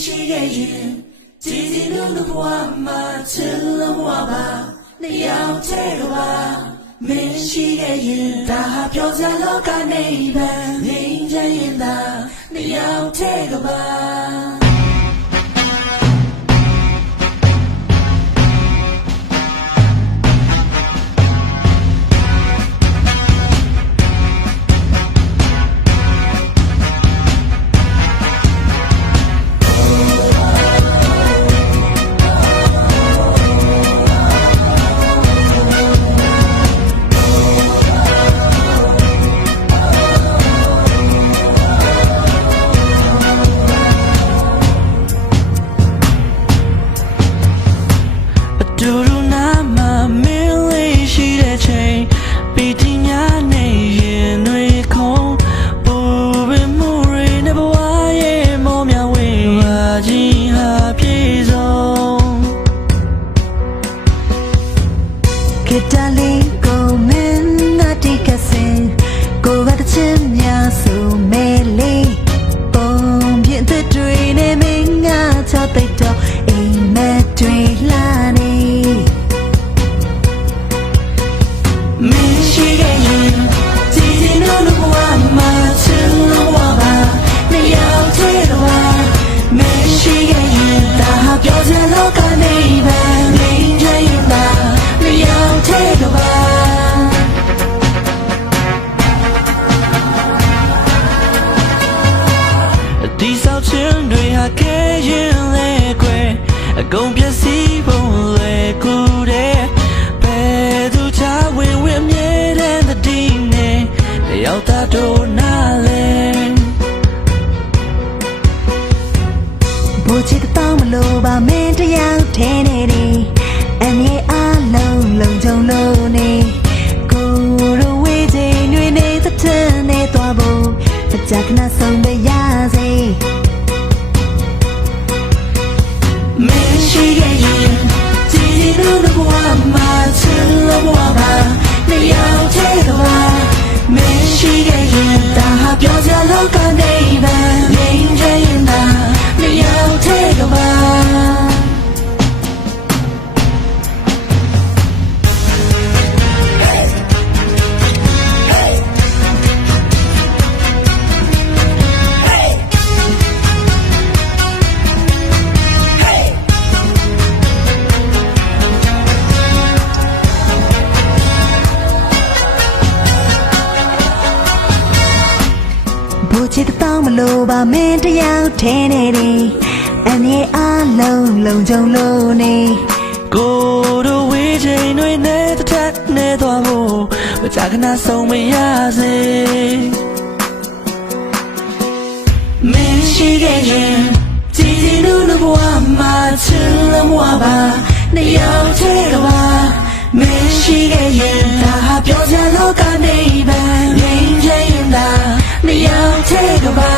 ရှိခဲ့ရင်ကြည်စီလို့ဘဝမှာချစ်လို့ဘဝပါနှစ်ယောက်တည်းကပါမင်းရှိခဲ့ရင်ဒါဟာပြောစရာလောကနေပဲငြိမ်းချမ်းရင်သာနှစ်ယောက်တည်းကပါဒူရူနာမမင်းလေးရှိတဲ့ချိန်ပီတီညာနေရင်တွေခုံးပူပင်မှုတွေနဲ့ဘဝရဲ့မောမြဝေးဝါကြီးဟာပြေဆုံးကတလေးကိုမင်းနာတိကစင်ကိုကတချင်များဆိုမဲလေးပုံပြည့်တဲ့တွေနဲ့မင်းငါချတိတ်တော့အိမ်မက်တွေလာနေမင်းရှိခဲ့ရင်ကြည်စင်လို့ဘဝမှာချစ်လို့ဘဝပါနှစ်ယောက်တည်းကပါမင်းရှိခဲ့ရင်ဒါဟာပြောစရာလောကနေပဲငြိမ်းချမ်းရင်သာနှစ်ယောက်တည်းကပါဒီဆောက်ခြင်းတွေဟာခဲရင်လဲခွဲအကုန်ပြည့်စည်ပုံလဲကူတဲ့ဘယ်သူချဝင်ဝင်မြဲတဲ့တတိနဲ့ရောက်တာတော့နားလဲဘူချစ်တောင်းမလို့ပါမင်းတရားထဲနေတယ်အမြဲအားလုံးလုံခြုံလို့နေကိုလိုဝေးချိန်တွေနေတဲ့ထက်နေသွားဖို့အကြကနာဆုံးပဲရစေမင်းရှိခဲ့ရင်ကြည်စီလို့ဘဝမှာချစ်လို့ဘဝပါနှစ်ယောက်တည်းကပါမင်းရှိခဲ့ရင်ဒါဟာပြောစရာလောကနေပဲငြိမ်းချမ်းရင်သာနှစ်ယောက်တည်းကပါဘူချစ်တောင်းမလို့ပါမင်းတရားထဲနေတယ်အမြဲအားလုံးလုံခြုံလို့နေကိုတို့ဝေးချိန်တွေနဲ့တစ်ထက်နဲ့သွားဖို့မကြခဏဆုံးမရစေမင်းရှိခဲ့ရင်ကြည်စီလို့ဘဝမှာချစ်လို့ဘဝပါနှစ်ယောက်တည်းကပါမင်းရှိခဲ့ရင်ဒါဟာပြောစရာလောကနေပဲငြိမ်းချမ်းရင်သာနှစ်ယောက်တည်းကပါ